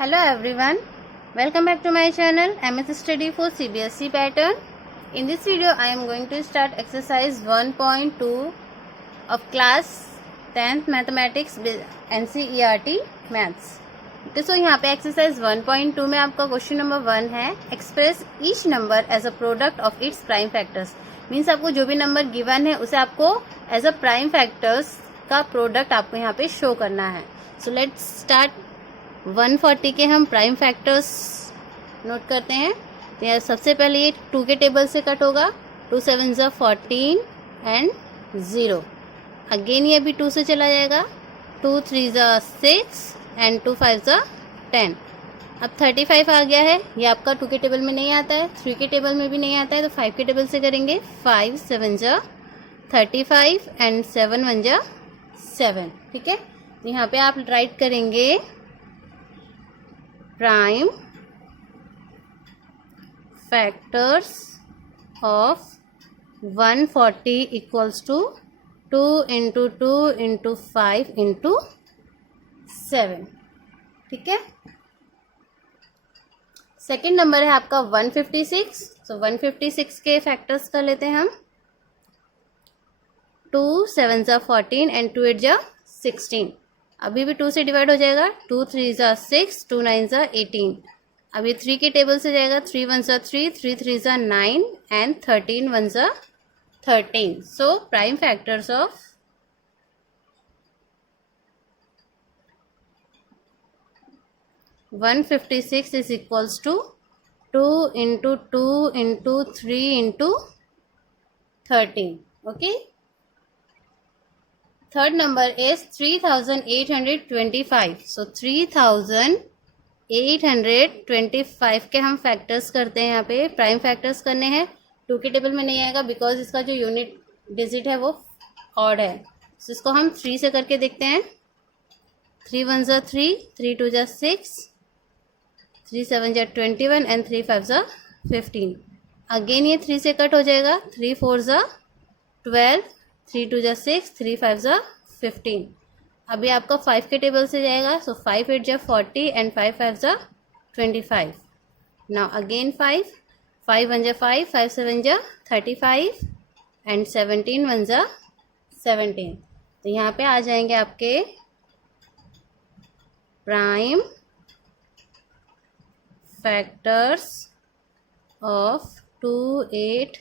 Hello everyone, welcome back to my channel MS Study for CBSE pattern. In this video I am going to start exercise 1.2 of class 10th mathematics NCERT maths. तो यहाँ पे exercise 1.2 में आपका question number 1 है, express each number as a product of its prime factors. Means आपको जो भी number given है उसे आपको एज अ प्राइम फैक्टर्स का प्रोडक्ट आपको यहाँ पे शो करना है। So let's start. 140 के हम प्राइम फैक्टर्स नोट करते हैं। तो यहाँ सबसे पहले ये 2 के टेबल से कट होगा, 2 7 ज़ा 14 एंड 0। अगेन ये अभी 2 से चला जाएगा, 2 3 ज़ा 6 एंड 2 5 ज़ा 10। अब 35 आ गया है, ये आपका 2 के टेबल में नहीं आता है, 3 के टेबल में भी नहीं आता है, तो 5 के टेबल से करेंगे। 5 7 ज़ा 35 एंड 7 1 ज़ा 7। ठीक है, तो यहाँ पे आप राइट करेंगे prime factors of 140 equals to 2 into 2 into 5 into 7। ठीक है, सेकेंड नंबर है आपका 156। सो 156 के फैक्टर्स कर लेते हैं हम। 2 7 ज़ा 14 एंड 2 8 ज़ा 16। अभी भी 2 से डिवाइड हो जाएगा, 2 3 ज़ा 6, 2 9 ज़ा 18। अभी 3 के टेबल से जाएगा, 3 1 ज़ा 3, 3 3 ज़ा 9 एंड 13 1 ज़ा 13। So prime factors of 156 is equals to 2 into 2 into 3 into 13। Okay, third number is 3825। So 3825 के हम फैक्टर्स करते हैं। यहाँ पे प्राइम फैक्टर्स करने हैं। 2 के टेबल में नहीं आएगा बिकॉज इसका जो यूनिट डिजिट है वो ऑड है। सो इसको हम 3 से करके देखते हैं। 3 1 ज़ा 3, 3 2 ज़ा 6, 3 7 ज़ा 21 एंड 3 5 ज़ा 15। अगेन ये 3 से कट हो जाएगा, 3 4 ज़ा 12, 3 2 ज़ा 6, 3 5 ज़ा 15। अभी आपका 5 के टेबल से जाएगा। सो 5 8 ज़ा 40 एंड 5 5 ज़ा 25। नाउ अगेन 5 5 1 ज़ा 5, 5 7 ज़ा 35 एंड 17 1 ज़ा 17। तो यहाँ पे आ जाएंगे आपके prime factors of 2 8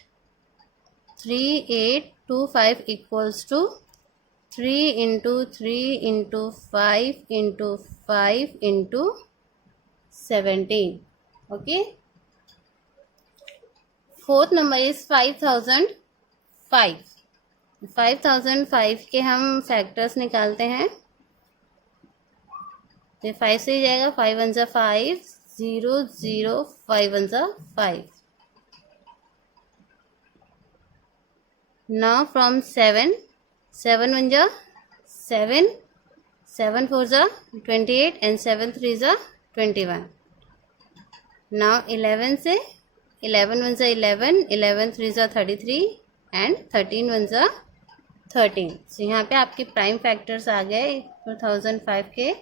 3 8 2 5 equals to 3 into 3 into 5 into 5 into 17. Okay. Fourth number is 5005. 5005 के हम फैक्टर्स निकालते हैं। तो 5 से ही जाएगा, 5 1 ज़ा 5, 0 0, 5 1 ज़ा 5। Now from 7 1 ज़ा 7, 7 4 ज़ा 28 and 7 3 ज़ा 21। Now 11 से 11 1 ज़ा 11, 11 3 ज़ा 33 and 13 1 ज़ा 13। सो यहाँ पे आपके प्राइम फैक्टर्स आ गए 2005 के।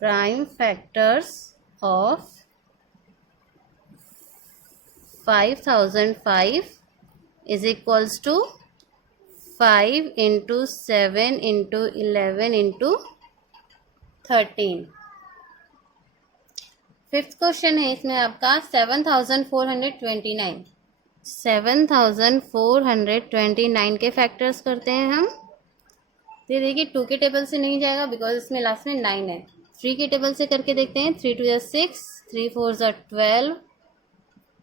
Prime factors of 5005 is equals to 5 into 7 into 11 into 13। Fifth question है इसमें आपका 7429। 7429 के फैक्टर्स करते हैं हम। तो देखिए 2 के टेबल से नहीं जाएगा बिकॉज इसमें लास्ट में 9 है। 3 के टेबल से करके देखते हैं। 3 2 ज़ा 6, 3 4 ज़ा 12,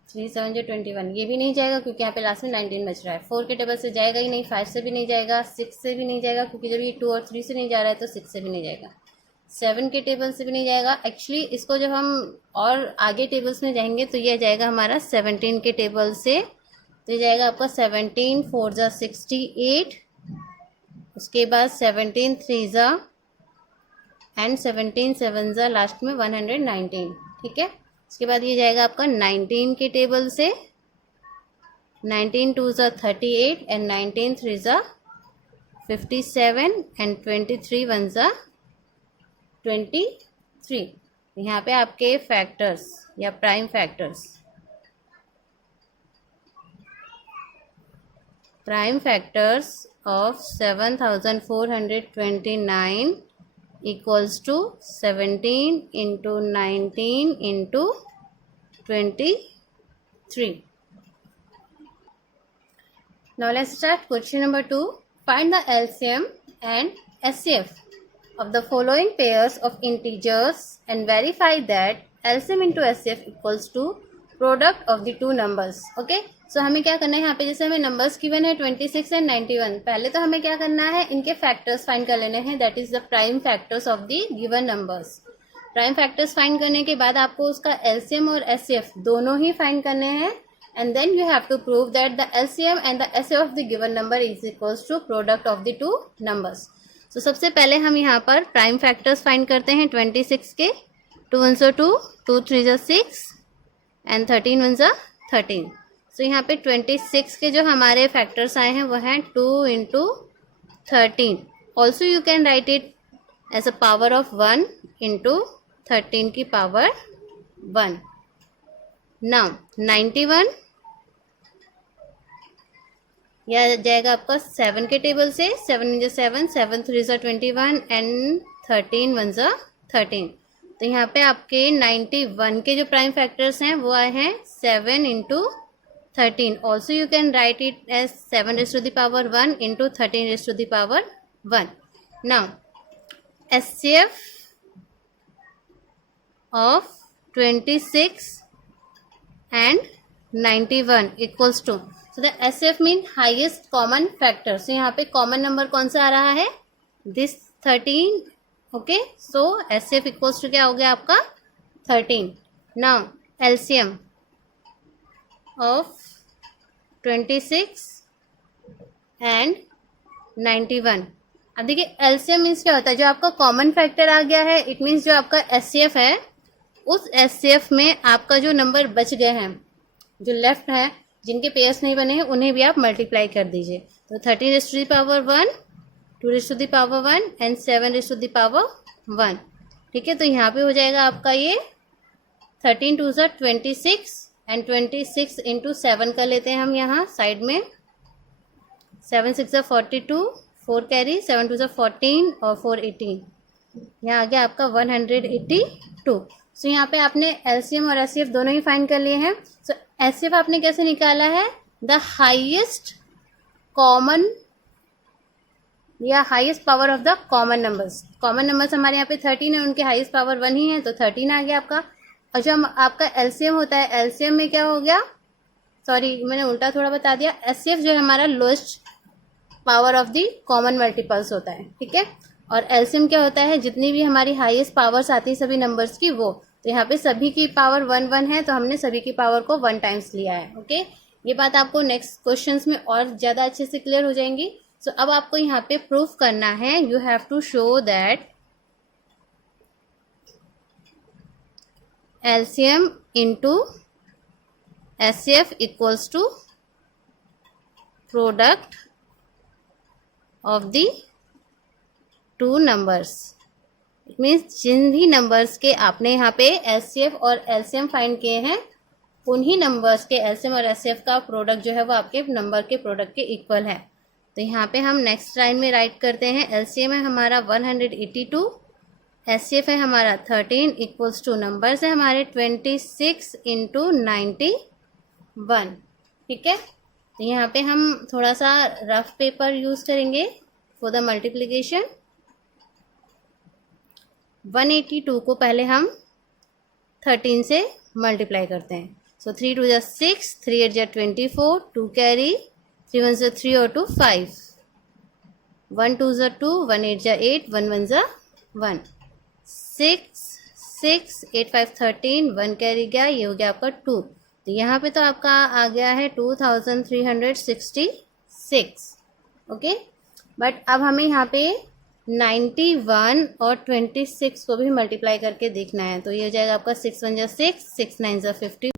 3 7 ज़ा 21। ये भी नहीं जाएगा क्योंकि यहाँ पे लास्ट में 19 बच रहा है। 4 के टेबल से जाएगा ही नहीं, 5 से भी नहीं जाएगा, 6 से भी नहीं जाएगा क्योंकि जब ये 2 और 3 से नहीं जा रहा है तो 6 से भी नहीं जाएगा। 7 के टेबल से भी नहीं जाएगा। एक्चुअली इसको जब हम और आगे टेबल्स में जाएंगे तो ये जाएगा हमारा 17 के टेबल से। तो ये जाएगा आपका 17 4 ज़ा 68, उसके बाद 17 3 ज़ा एंड 17 7 ज़ा लास्ट में 119। ठीक है, उसके बाद ये जाएगा आपका 19 के टेबल से। 19 2 ज़ा 38 एंड 19 3 ज़ा 57 and 23 1 ज़ा 23। यहाँ पे आपके फैक्टर्स या prime factors, prime factors of 7429 equals to 17 into 19 into 23. Now let's start question number 2. Find the LCM and SCF of the following pairs of integers and verify that LCM into SCF equals to product of the two numbers. Okay, so हमें क्या करना है, यहाँ पे जैसे हमें numbers given है 26 and 91. पहले तो हमें क्या करना है, इनके फैक्टर्स फाइंड कर लेने हैं, that is the prime factors of the given numbers. Prime factors find करने के बाद आपको उसका एलसीएम और एचसीएफ दोनों ही फाइंड करने हैं, and then you have to prove that the LCM and the HCF of the given number is equals to product of the two numbers. So सबसे पहले हम यहाँ पर प्राइम फैक्टर्स फाइंड करते हैं 26 के. 2 1 2, 2 3 6 एंड 13 1 13. सो यहाँ पे 26 के जो हमारे फैक्टर्स आए हैं वो हैं 2 into 13. Also you can write it as a power of 1 into 13 की पावर 1. नाउ 91 यह जाएगा आपका 7 के टेबल से. 7 इंटू 7, 7 3 21 एंड 13 1 13. तो यहाँ पे आपके 91 के जो प्राइम फैक्टर्स हैं वो आए हैं 7 into 13. Also you can write it as 7 raise to the power 1 into 13 raise to the power 1. Now HCF of 26 and 91 equals to, so the HCF mean highest common factor. So यहाँ पे common number कौन सा आ रहा है, this 13. Okay, so HCF equals to क्या हो गया आपका 13. Now LCM of 26 and 91. अब देखिए एलसीएम मीन्स क्या होता है, जो आपका कॉमन फैक्टर आ गया है, इट मीन्स जो आपका एचसीएफ है उस एचसीएफ में आपका जो नंबर बच गए हैं, जो लेफ्ट है, जिनके पेयर्स नहीं बने हैं, उन्हें भी आप मल्टीप्लाई कर दीजिए. तो 13 raise to the power 1, 2 raise to the power 1 and 7 raise to the power 1. ठीक है, तो यहाँ पे हो जाएगा आपका ये 13 2 26 एंड 26 इंटू 7 कर लेते हैं हम यहाँ साइड में. 7 6 42, 4 कैरी, 7 2 14 और 4 18. यहाँ आ गया आपका 182. सो यहाँ पे आपने एलसीएम और एचसीएफ दोनों ही फाइंड कर लिए हैं. सो एचसीएफ आपने कैसे निकाला है, द हाईएस्ट कॉमन या highest power of the common numbers. Common numbers हमारे यहाँ पे 13 है, उनके हाईएस्ट पावर 1 ही है, तो 13 आ गया आपका. और जो आपका एलसीएम होता है, एलसीएम में क्या हो गया, सॉरी मैंने उल्टा थोड़ा बता दिया, एचसीएफ जो है हमारा lowest power of the common multiples होता है. ठीक है, और एलसीएम क्या होता है, जितनी भी हमारी हाईएस्ट पावर्स आती है सभी नंबर्स की वो. तो यहाँ पे सभी की पावर 1 1 है, तो हमने सभी की पावर को 1 टाइम्स लिया है. ओके, ये बात आपको नेक्स्ट क्वेश्चंस में और ज़्यादा अच्छे से क्लियर हो जाएंगी. सो अब आपको यहाँ पे प्रूफ करना है, you have to show that LCM into HCF equals to product of the two numbers. It means जिन भी नंबर्स के आपने यहाँ पे एचसीएफ और एलसीएम फाइंड किए हैं, उन्हीं नंबर्स के एलसीएम और एचसीएफ का प्रोडक्ट जो है वो आपके नंबर के प्रोडक्ट के इक्वल है. तो यहाँ पे हम नेक्स्ट लाइन में राइट करते हैं, एलसीएम है हमारा 182, एचसीएफ है हमारा 13 इक्वल्स टू नंबर्स है हमारे 26 इंटू 91. ठीक है, तो यहाँ पे हम थोड़ा सा रफ पेपर यूज़ करेंगे फॉर द मल्टीप्लिकेशन. 182 को पहले हम 13 से मल्टीप्लाई करते हैं. सो 3 2 6, 3 8 24, 2 कैरी, 3 1 3 और 2 5, 1 2 2, 1 8 8, 1 1 1, 6 6 8 5 13, 1 कैरी गया, ये हो गया आपका 2. तो यहाँ पे तो आपका आ गया है 2366. ओके, बट अब हमें यहाँ पे 91 और 26 को भी मल्टीप्लाई करके देखना है. तो ये हो जाएगा आपका 6 1 6, 6 9 50.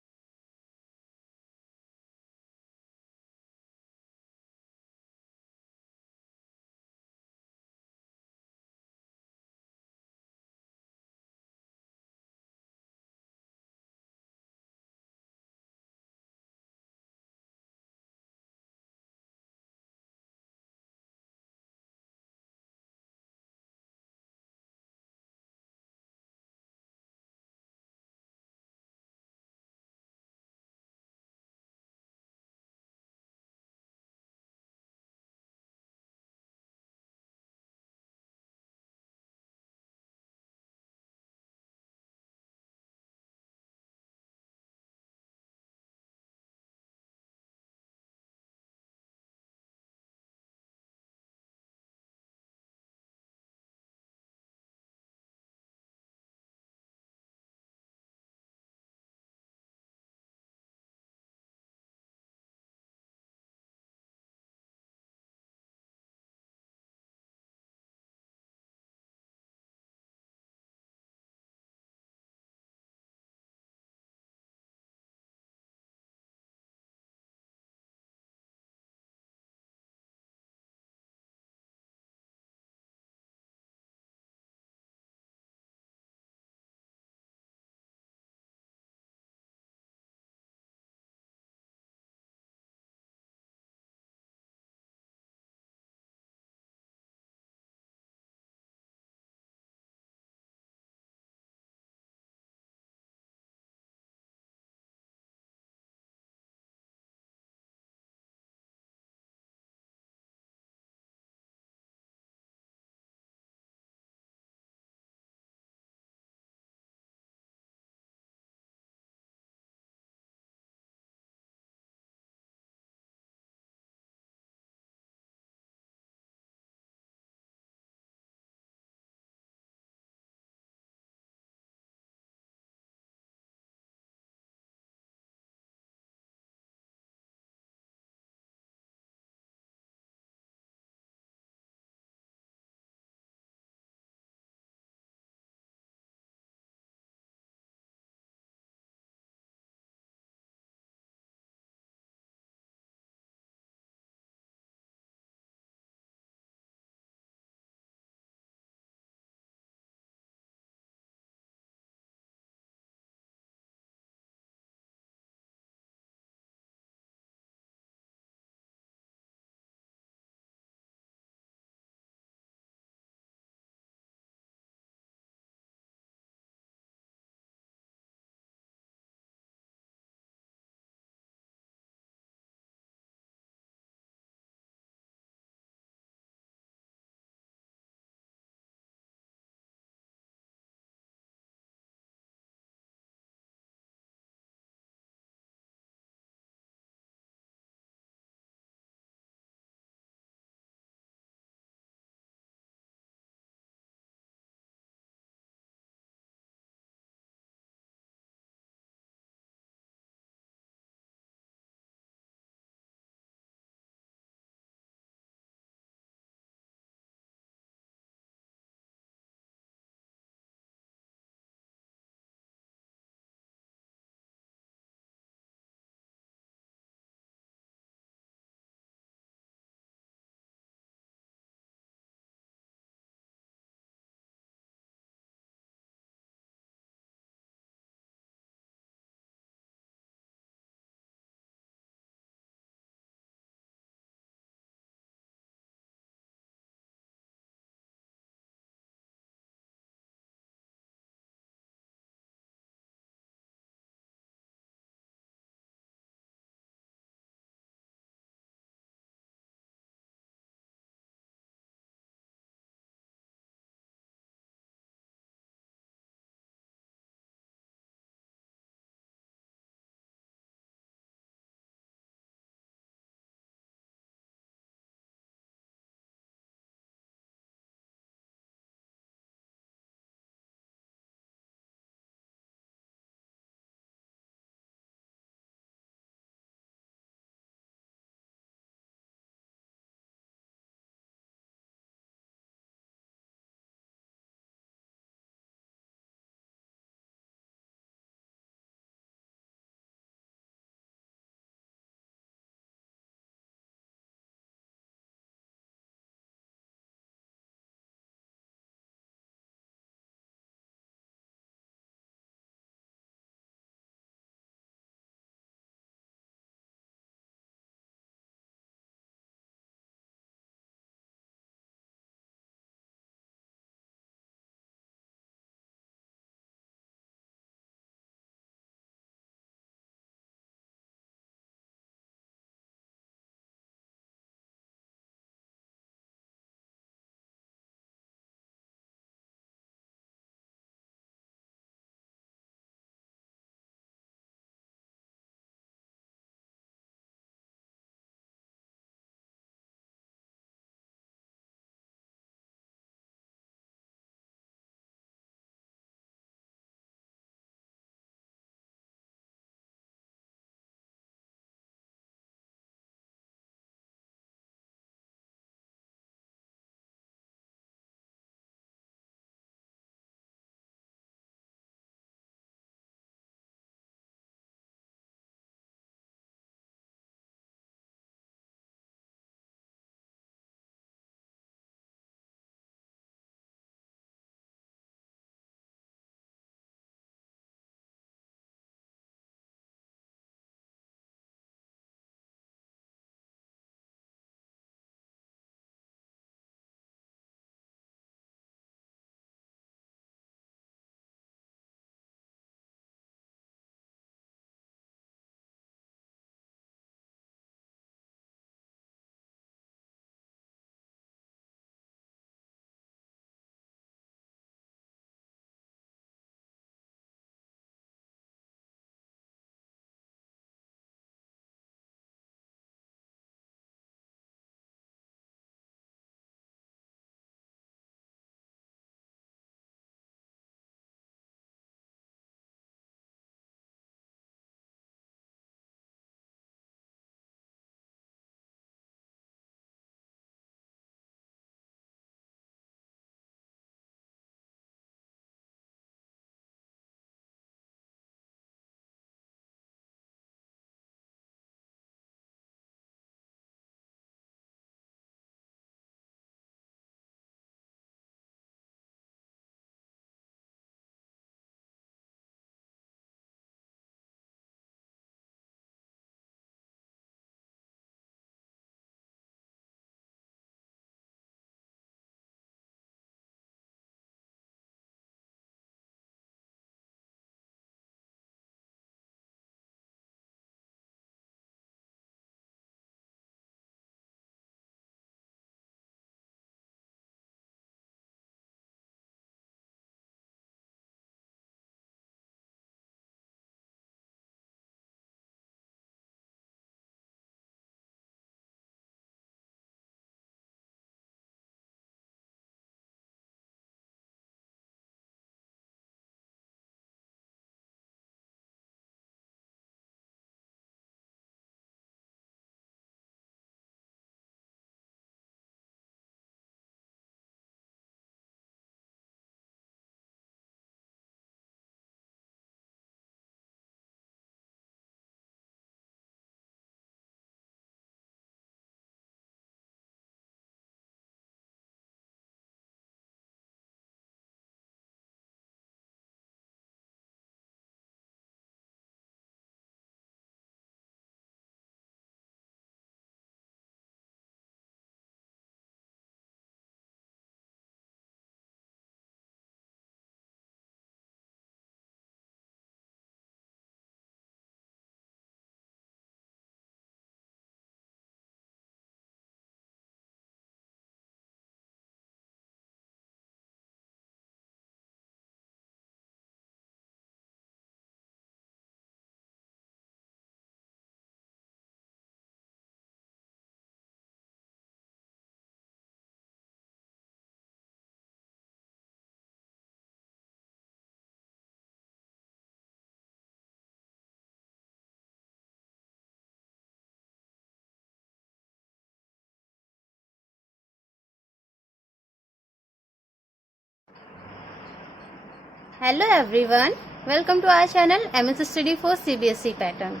Hello everyone, welcome to our channel MS Study for CBSE pattern.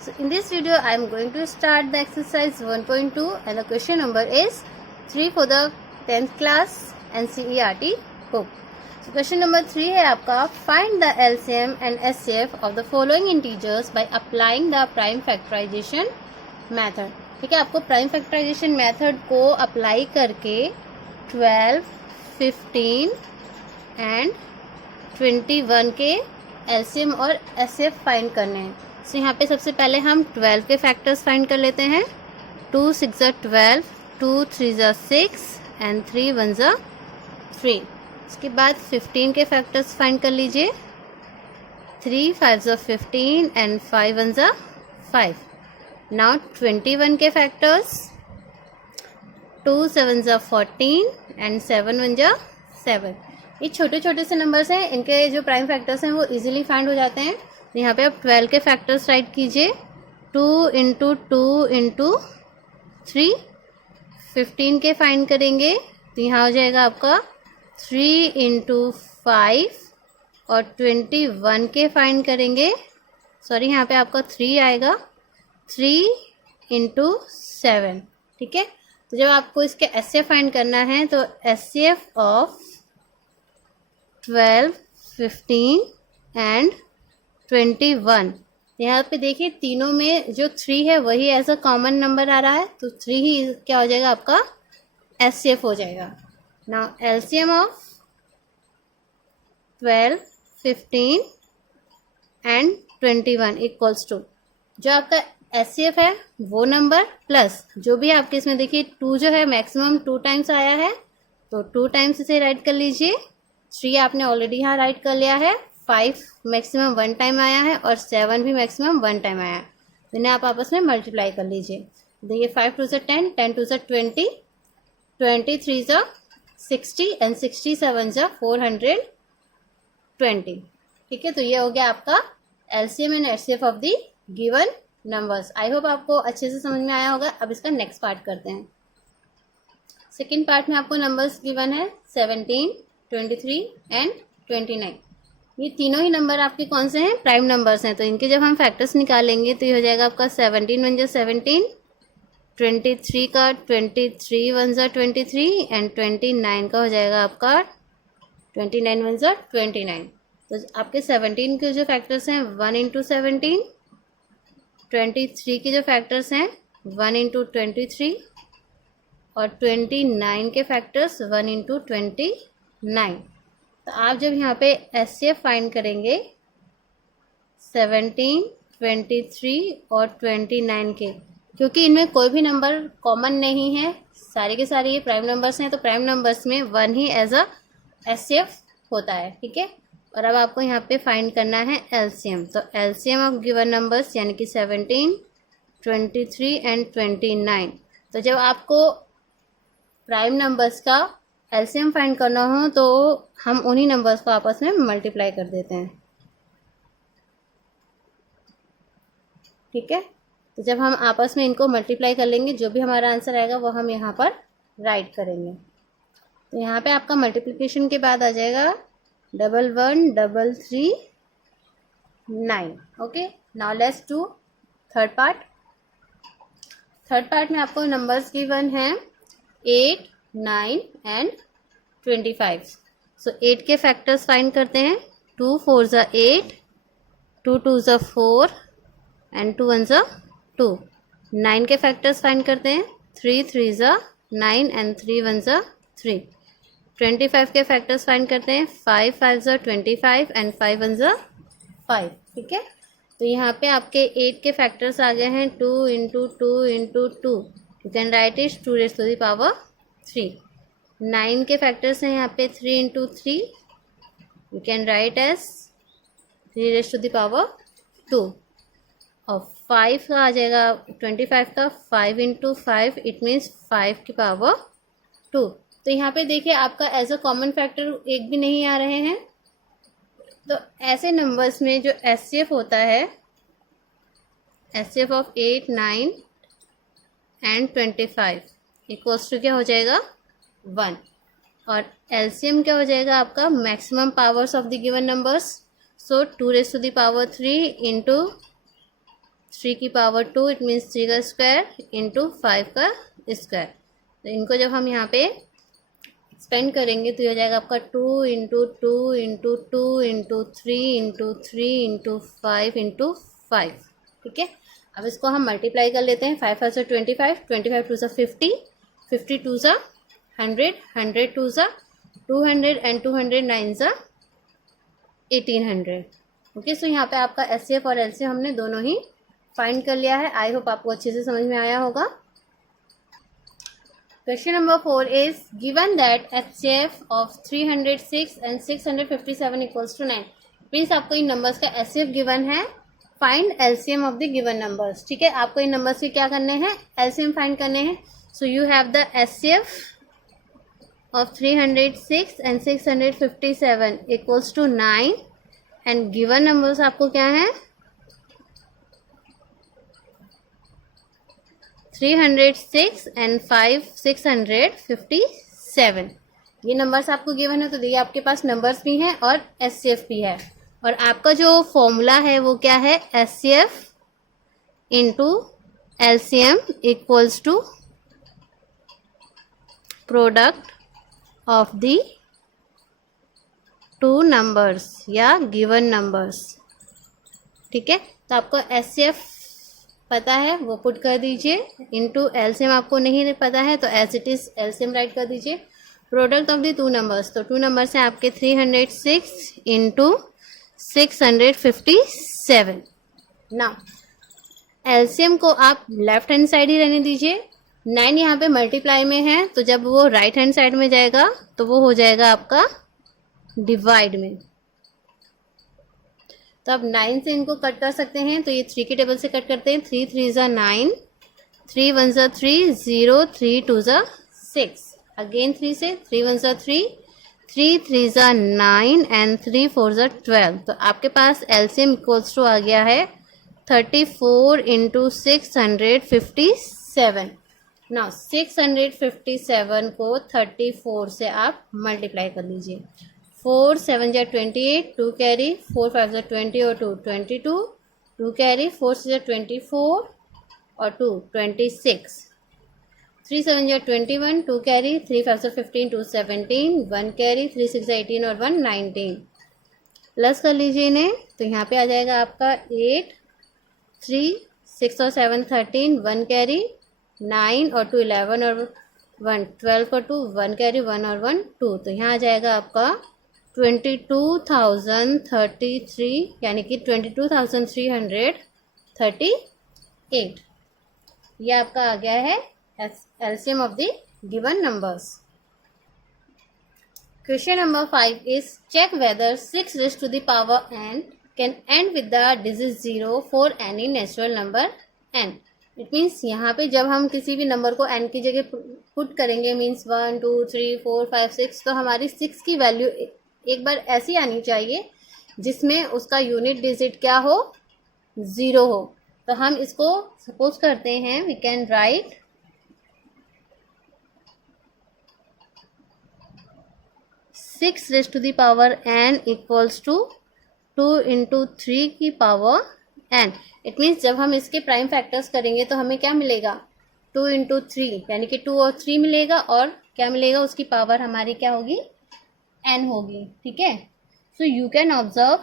So in this video I am going to start the exercise 1.2 and the question number is 3 for the 10th class NCERT book. So question number 3 है आपका find the LCM and SCF of the following integers by applying the prime factorization method. ठीक है, आपको prime factorisation method को apply करके 12, 15 and 21 के LCM और HCF find करने हैं. सो यहाँ पे सबसे पहले हम 12 के फैक्टर्स फाइंड कर लेते हैं. 2 6 12, 2 3 6 एंड 3 1 3. इसके बाद 15 के फैक्टर्स फाइंड कर लीजिए. 3 5 15 एंड 5 1 5. नाउ 21 के फैक्टर्स 2 7 14 एंड 7 1 7. ये छोटे छोटे से नंबर्स हैं, इनके जो प्राइम फैक्टर्स हैं वो इजीली फाइंड हो जाते हैं. तो यहाँ पे आप 12 के फैक्टर्स राइट कीजिए. 2 इंटू 2 इंटू 3. 15 के फाइंड करेंगे तो यहाँ हो जाएगा आपका 3 इंटू 5 और 21 के फाइंड करेंगे. सॉरी, यहाँ पे आपका 3 आएगा. 3 इंटू 7. ठीक है, तो जब आपको इसके एचसीएफ फाइंड करना है तो एचसीएफ ऑफ 12, 15 एंड 21. यहाँ पे देखिए तीनों में जो 3 है वही एज अ कॉमन नंबर आ रहा है, तो 3 ही क्या हो जाएगा आपका एचसीएफ हो जाएगा. Now LCM of 12, 15 and 21 equals to जो आपका एचसीएफ है वो नंबर प्लस जो भी आपके इसमें देखिए 2 जो है मैक्सिमम 2 टाइम्स आया है तो 2 टाइम्स इसे राइट कर लीजिए. 3 आपने ऑलरेडी यहाँ राइट कर लिया है. 5 मैक्सिमम 1 टाइम आया है और 7 भी मैक्सिमम 1 टाइम आया है. तो इन्हें आप आपस में मल्टीप्लाई कर लीजिए. देखिए 5 2 10, 10 2 20, 23 60 एंड 67 420. ठीक है, तो ये हो गया आपका LCM and HCF of the given numbers. I hope आपको अच्छे से समझ में आया होगा. अब इसका नेक्स्ट पार्ट करते हैं. सेकेंड पार्ट में आपको नंबर्स गिवन है 17, 23 एंड 29. ये तीनों ही नंबर आपके कौन से हैं? प्राइम नंबर्स हैं. तो इनके जब हम फैक्टर्स निकालेंगे तो ये हो जाएगा आपका 17 1 17, 23 का 23 1 23 एंड 29 का हो जाएगा आपका 29 1 29. तो आपके 17 के जो फैक्टर्स हैं 1 इंटू 17, 23 के जो फैक्टर्स हैं 1 इंटू 23 और 29 के फैक्टर्स 1 इंटू 29. तो आप जब यहाँ पे एचसीएफ फाइंड करेंगे 17, 23 और 29 के, क्योंकि इनमें कोई भी नंबर कॉमन नहीं है, सारे के सारे ये प्राइम नंबर्स हैं, तो प्राइम नंबर्स में 1 ही एज अ एचसीएफ होता है. ठीक है, और अब आपको यहाँ पे फाइंड करना है एलसीएम. तो एलसीएम ऑफ गिवन नंबर्स यानी कि 17, 23 एंड 29. तो जब आपको प्राइम नंबर्स का एलसीएम फाइंड करना हो तो हम उन्हीं नंबर्स को आपस में मल्टीप्लाई कर देते हैं. ठीक है, तो जब हम आपस में इनको मल्टीप्लाई कर लेंगे जो भी हमारा आंसर आएगा वो हम यहाँ पर राइट करेंगे. तो यहाँ पे आपका मल्टीप्लिकेशन के बाद आ जाएगा 1 1 3 3 9. Okay, now let's do third part. Third part में आपको नंबर्स गिवन हैं 8, 9 एंड 25. सो 8 के फैक्टर्स फाइंड करते हैं. 2 4 8, 2 2 4 एंड 2 1 2. 9 के फैक्टर्स फाइंड करते हैं. 3 3 9 एंड 3 1 3. 25 के फैक्टर्स फाइंड करते हैं. 5 5 25 एंड 5 1 5. ठीक है, तो यहाँ पे आपके 8 के फैक्टर्स आ गए हैं 2 into 2 into 2. You can write it 2 raised to the power 3. 9 के फैक्टर्स हैं यहाँ पे 3 into 3. You can write as 3 raised to the power 2. और 5 का आ जाएगा 25 का 5 इंटू 5, इट मीन्स 5 की पावर 2. तो यहाँ पे देखिए आपका एज अ कॉमन फैक्टर एक भी नहीं आ रहे हैं. तो ऐसे नंबर्स में जो एचसीएफ होता है, HCF of 8, 9 and 25 equals to क्या हो जाएगा 1. और एलसीएम क्या हो जाएगा आपका, maximum powers of the given numbers. So 2⁻³ into 3 की पावर 2, इट मीन्स 3 का स्क्वायर इंटू 5 का स्क्वायर। तो इनको जब हम यहाँ पे एक्सपेंड करेंगे तो ये हो जाएगा आपका 2 into 2 into 2 into 3 into 3 into 5 into 5। ठीक है, अब इसको हम मल्टीप्लाई कर लेते हैं। 5 5 से 25, 25 2 से 50, 50 2 से 100, 100 2 से 200 एंड 200 9 से 1800। ओके, सो यहाँ पे आपका एचसीएफ और एलसीएम हमने दोनों ही फाइंड कर लिया है। आई होप आपको अच्छे से समझ में आया होगा। Question number 4 is given that HCF of 306 and 657 equals to 9। Means आपको इन नंबर्स का एचसीएफ गिवन है, find LCM of the given numbers. ठीक है, आपको इन नंबर्स के क्या करने हैं, एलसीएम फाइंड करने हैं। So you have the HCF of 306 and 657 equals to 9 and given numbers आपको क्या है, 306 एंड 657। ये नंबर्स आपको गिवन है, तो ये आपके पास नंबर्स भी हैं और एचसीएफ भी है। और आपका जो फॉर्मूला है वो क्या है, HCF into LCM equals to product of the two numbers या गिवन नंबर्स। ठीक है, तो आपको एचसीएफ पता है वो पुट कर दीजिए, इनटू एलसीएम आपको नहीं पता है तो as it is LCM write कर दीजिए। Product of the two numbers, तो टू नंबर्स हैं आपके 306 इंटू 657। ना एलसीएम को आप लेफ्ट हैंड साइड ही रहने दीजिए। 9 यहाँ पे मल्टीप्लाई में है, तो जब वो राइट हैंड साइड में जाएगा तो वो हो जाएगा आपका डिवाइड में। तो अब 9 से इनको कट कर सकते हैं, तो ये 3 के टेबल से कट करते हैं। 3 3 ज़ा 9, 3 1 ज़ा 3, 0 3 2 ज़ा 6, अगेन 3 से 3 1 ज़ा 3, 3 3 ज़ा 9 एंड 3 4 ज़ा 12। तो आपके पास एलसीएम इक्वल्स टू आ गया है 34 इंटू 657। ना 657 को 34 से आप मल्टीप्लाई कर लीजिए। 4 7 जा 28, 2 कैरी, 4 5 जा 20 और 2 22, 2 कैरी, 4 6 जा 24 और 2 26, 3 7 जा 21, 2 कैरी, 3 5 जा 15, 2 17, 1 कैरी, 3 6 जा 18 और 1 19। प्लस कर लीजिए इन्हें, तो यहाँ पे आ जाएगा आपका 8 3 6 और 7 13, 1 कैरी, 9 और 2 11 और 1 12 और 2 1 कैरी, 1 और 1 2। तो यहाँ आ जाएगा आपका 22,033 यानी कि 22,338। ये आपका आ गया है LCM of the given numbers. Question number 5 is check whether 6 raised to the power n can end with the digit 0 for any natural number n। It means यहाँ पे जब हम किसी भी नंबर को n की जगह पुट करेंगे, मीन्स 1 2 3 4 5 6, तो हमारी 6 की वैल्यू एक बार ऐसी आनी चाहिए जिसमें उसका यूनिट डिजिट क्या हो, 0 हो। तो हम इसको सपोज करते हैं, we can write 6 raised to the power n equals to 2 into 3 की पावर n। इट मीन्स जब हम इसके प्राइम फैक्टर्स करेंगे तो हमें क्या मिलेगा, 2 इंटू 3 यानी कि 2 और 3 मिलेगा, और क्या मिलेगा, उसकी पावर हमारी क्या होगी, n होगी। ठीक है, so you can observe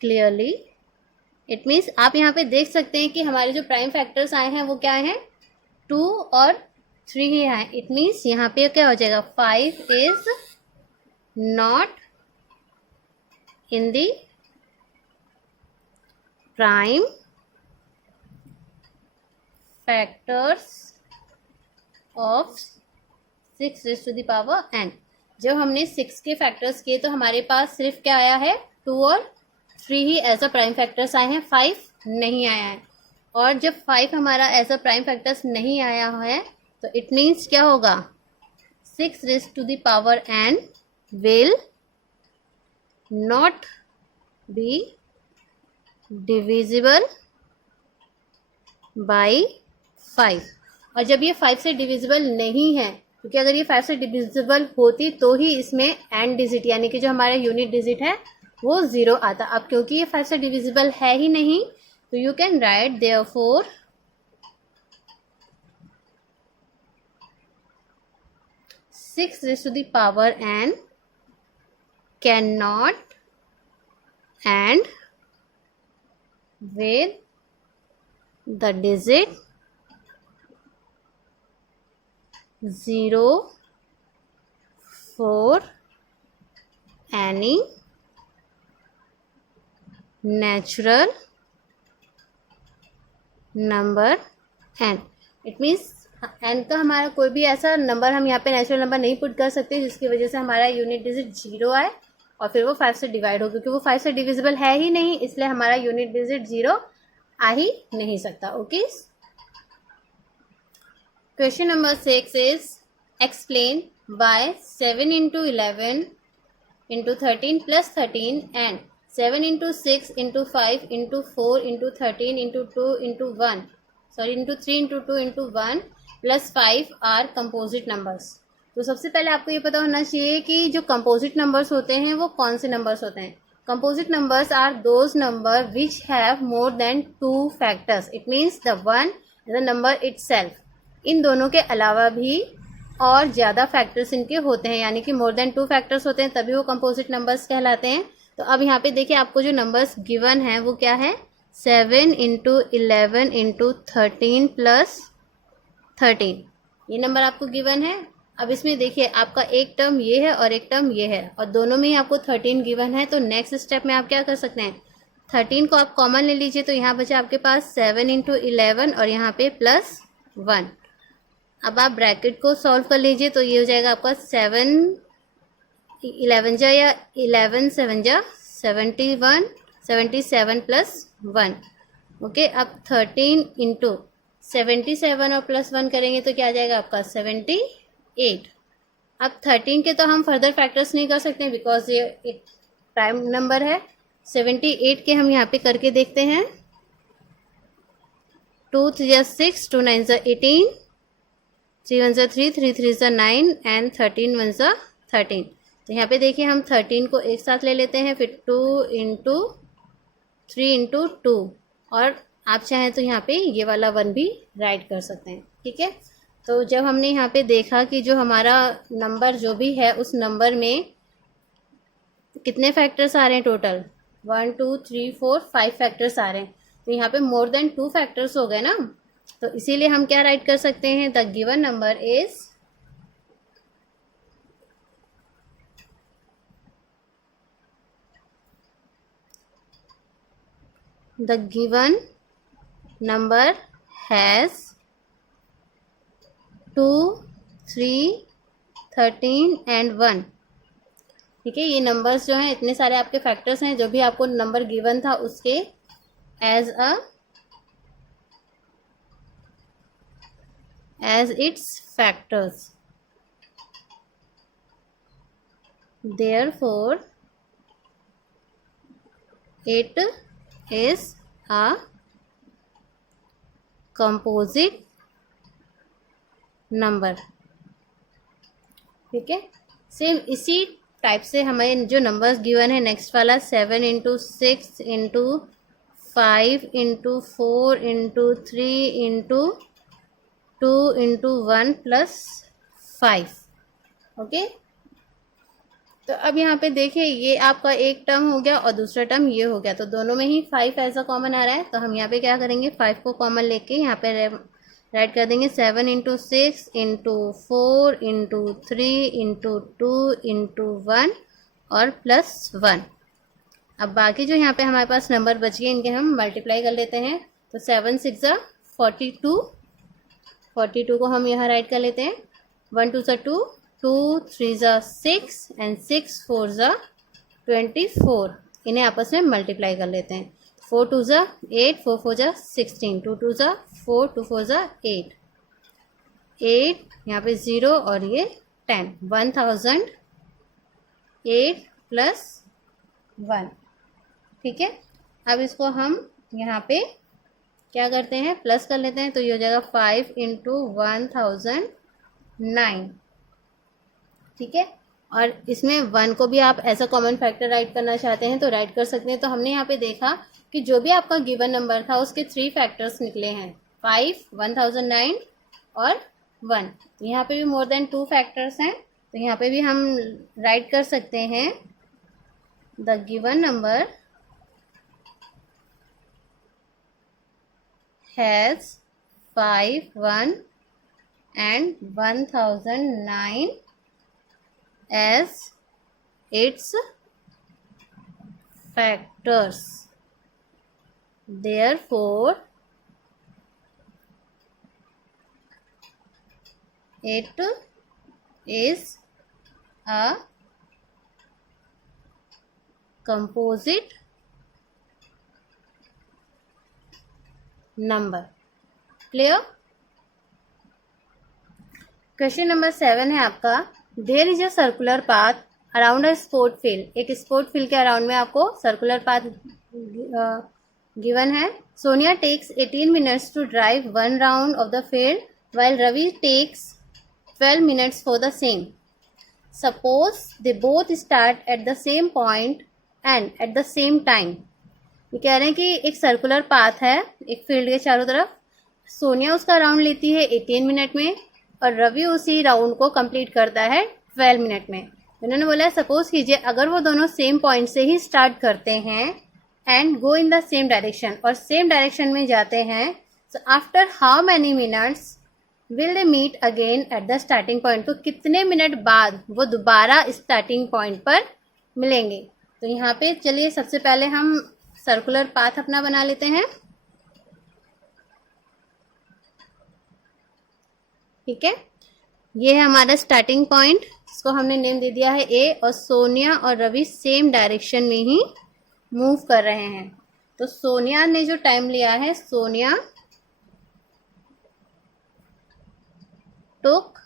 clearly. It means आप यहाँ पे देख सकते हैं कि हमारे जो प्राइम फैक्टर्स आए हैं वो क्या हैं, 2 और 3 ही आए। इट मीन्स यहाँ पे क्या हो जाएगा, 5 is not in the prime factors of 6 raised to the power n। जब हमने 6 के फैक्टर्स किए तो हमारे पास सिर्फ क्या आया है, 2 और 3 ही एज अ प्राइम फैक्टर्स आए हैं, 5 नहीं आया है। और जब 5 हमारा एज अ प्राइम फैक्टर्स नहीं आया है तो इट मीन्स क्या होगा, 6 raised to the power n will not be divisible by 5। और जब ये 5 से डिविजिबल नहीं है, क्योंकि अगर ये 5 से डिविजिबल होती तो ही इसमें एंड डिजिट यानी कि जो हमारा यूनिट डिजिट है वो 0 आता। अब क्योंकि ये 5 से डिविजिबल है ही नहीं, तो you can right therefore 6 raised to the power n cannot end with the digit 0 for any natural number n। It means n का हमारा कोई भी ऐसा नंबर हम यहाँ पे नेचुरल नंबर नहीं पुट कर सकते जिसकी वजह से हमारा यूनिट डिजिट 0 आए और फिर वो 5 से डिवाइड हो, क्योंकि वो 5 से डिविजिबल है ही नहीं, इसलिए हमारा यूनिट डिजिट 0 आ ही नहीं सकता। Okay, question number 6 is explain why 7 into 11 into 13 plus 13 and 7 into 6 into 5 into 4 into 13 into 2 into 1 into 3 into 2 into 1 plus 5 are composite numbers। तो सबसे पहले आपको ये पता होना चाहिए कि जो कंपोजिट नंबर्स होते हैं वो कौन से नंबर्स होते हैं। Composite numbers are those number which have more than 2 factors. It means the one the number itself. इन दोनों के अलावा भी और ज़्यादा फैक्टर्स इनके होते हैं, यानी कि मोर देन 2 फैक्टर्स होते हैं, तभी वो कंपोजिट नंबर्स कहलाते हैं। तो अब यहाँ पे देखिए आपको जो नंबर्स गिवन है वो क्या है, 7 into 11 into 13 plus 13, ये नंबर आपको गिवन है। अब इसमें देखिए आपका एक टर्म ये है और एक टर्म ये है और दोनों में ही आपको 13 गिवन है। तो नेक्स्ट स्टेप में आप क्या कर सकते हैं, 13 को आप कॉमन ले लीजिए, तो यहाँ बचा आपके पास 7 into 11 और यहाँ पे प्लस 1। अब आप ब्रैकेट को सॉल्व कर लीजिए, तो ये हो जाएगा आपका 7 11 जा या 11 7 जा 71 77 प्लस 1। ओके, अब 13 इंटू 77 और प्लस 1 करेंगे तो क्या आ जाएगा आपका 78। अब 13 के तो हम फर्दर फैक्टर्स नहीं कर सकते बिकॉज ये एक प्राइम नंबर है। 78 के हम यहाँ पे करके देखते हैं, 2 3 6 2 9 18, 3 1 3 3 3 9 एंड 13 1 13। तो यहाँ पे देखिए हम 13 को एक साथ ले लेते हैं, फिर 2 इंटू 3 इंटू 2 और आप चाहें तो यहाँ पे ये वाला 1 भी राइट कर सकते हैं। ठीक है, तो जब हमने यहाँ पे देखा कि जो हमारा नंबर जो भी है उस नंबर में कितने फैक्टर्स आ रहे हैं, टोटल 1 2 3 4 5 फैक्टर्स आ रहे हैं, तो यहाँ पे मोर देन 2 फैक्टर्स हो गए ना। तो इसीलिए हम क्या राइट कर सकते हैं, the given number is the given number has 2 3 13 and 1। ठीक है, ये नंबर्स जो हैं इतने सारे आपके फैक्टर्स हैं, जो भी आपको नंबर गिवन था उसके as its factors, therefore it is a composite number। ठीक है, सेम इसी टाइप से हमें जो नंबर्स गिवन है नेक्स्ट वाला 7 into 6 into 5 into 4 into 3 into 2 into 1 plus 5। Okay, तो अब यहाँ पे देखिए ये आपका एक टर्म हो गया और दूसरा टर्म ये हो गया, तो दोनों में ही 5 ऐसा कॉमन आ रहा है। तो हम यहाँ पे क्या करेंगे, 5 को कॉमन लेके यहाँ पे राइट कर देंगे 7 into 6 into 4 into 3 into 2 into 1 और प्लस 1। अब बाकी जो यहाँ पे हमारे पास नंबर बच गए इनके हम मल्टीप्लाई कर लेते हैं। तो 7 6 42, 42 को हम यहाँ राइट कर लेते हैं, 1 2 2 2 3 6 एंड 6 4 24। इन्हें आपस में मल्टीप्लाई कर लेते हैं, 4 2 8 4 4 16, 2 2 4 2 4 8, 8 यहाँ पे 0 और ये 10, 1008 प्लस 1। ठीक है, अब इसको हम यहाँ पे क्या करते हैं, प्लस कर लेते हैं, तो ये हो जाएगा 5 इंटू 1009। ठीक है, और इसमें 1 को भी आप ऐसा कॉमन फैक्टर राइट करना चाहते हैं तो राइट कर सकते हैं। तो हमने यहाँ पे देखा कि जो भी आपका गिवन नंबर था उसके 3 फैक्टर्स निकले हैं, 5, 1009 और 1। तो यहाँ पे भी मोर देन 2 फैक्टर्स हैं, तो यहाँ पे भी हम राइट कर सकते हैं the given number has 5, 1 and 1009 as its factors. Therefore, it is a composite number. Clear. Question number 7 है आपका, there is a circular path around a sport field. एक स्पोर्ट फील्ड के अराउंड में आपको सर्कुलर पाथ गिवन है। Sonia takes 18 minutes to drive 1 round of the field while Ravi takes 12 minutes for the same. Suppose they both start at the same point and at the same time. ये कह रहे हैं कि एक circular path है एक field के चारों तरफ, सोनिया उसका राउंड लेती है 18 मिनट में और रवि उसी राउंड को कंप्लीट करता है 12 मिनट में। उन्होंने बोला है सपोज कीजिए अगर वो दोनों सेम पॉइंट से ही स्टार्ट करते हैं and go in the same direction, और सेम डायरेक्शन में जाते हैं, so after how many minutes will they meet again at the starting point. तो कितने मिनट बाद वो दोबारा स्टार्टिंग पॉइंट पर मिलेंगे। तो यहाँ पे चलिए सबसे पहले हम सर्कुलर पाथ अपना बना लेते हैं। ठीक है, ये है हमारा स्टार्टिंग पॉइंट, इसको हमने नेम दे दिया है ए, और सोनिया और रवि सेम डायरेक्शन में ही मूव कर रहे हैं। तो सोनिया ने जो टाइम लिया है, Sonia took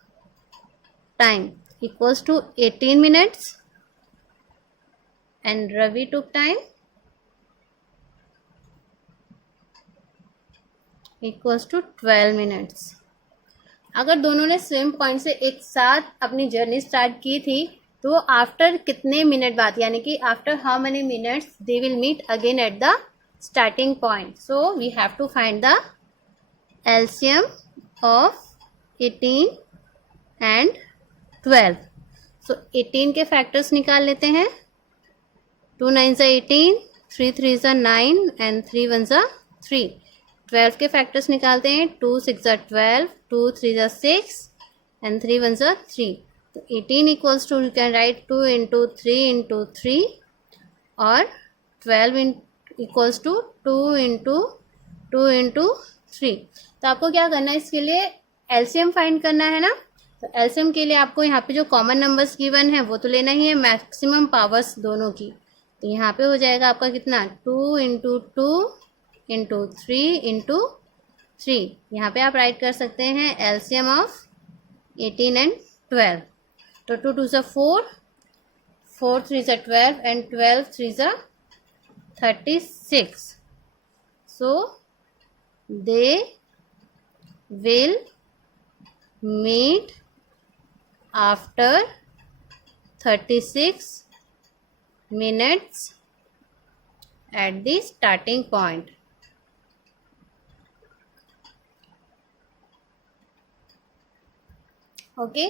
time equals to 18 minutes and Ravi took time equals to 12 minutes. अगर दोनों ने सेम पॉइंट से एक साथ अपनी जर्नी स्टार्ट की थी तो आफ्टर कितने मिनट बाद, यानी कि after how many minutes they will meet again at the starting point. So we have to find the LCM of 18 and 12। So 18 के फैक्टर्स निकाल लेते हैं। 2 9 18, 3 3 9 एंड 3 1 3। 12 के फैक्टर्स निकालते हैं। 2 6 12, 2 3 6 एंड 3 1 3। तो 18 equals to, you can write 2 into 3 into 3, और 12 equals to 2 into 2 into 3। तो आपको क्या करना है, इसके लिए एलसीएम फाइंड करना है ना। तो एलसीएम के लिए आपको यहाँ पे जो कॉमन नंबर्स गिवन है वो तो लेना ही है, मैक्सिमम पावर्स दोनों की। तो यहाँ पे हो जाएगा आपका कितना, 2 इंटू 2 इंटू 3 इंटू 3। यहाँ पे आप राइट कर सकते हैं एलसीएम ऑफ 18 एंड 12। तो 2 2 4, 4 3 12 and 12 3 36। So they will meet after 36 minutes at the starting point। Okay,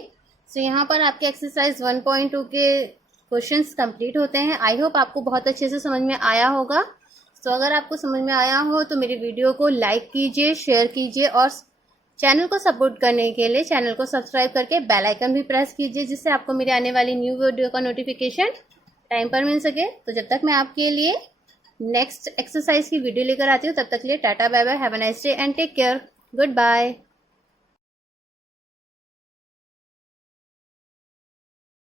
so यहाँ पर आपके एक्सरसाइज 1.2 के क्वेश्चंस कंप्लीट होते हैं। आई होप आपको बहुत अच्छे से समझ में आया होगा। सो अगर आपको समझ में आया हो तो मेरी वीडियो को लाइक कीजिए, शेयर कीजिए, और चैनल को सपोर्ट करने के लिए चैनल को सब्सक्राइब करके बेल आइकन भी प्रेस कीजिए, जिससे आपको मेरे आने वाली न्यू वीडियो का नोटिफिकेशन टाइम पर मिल सके। तो जब तक मैं आपके लिए नेक्स्ट एक्सरसाइज की वीडियो लेकर आती हूँ, तब तक के लिए tata bye bye, have a nice day and take care, good bye.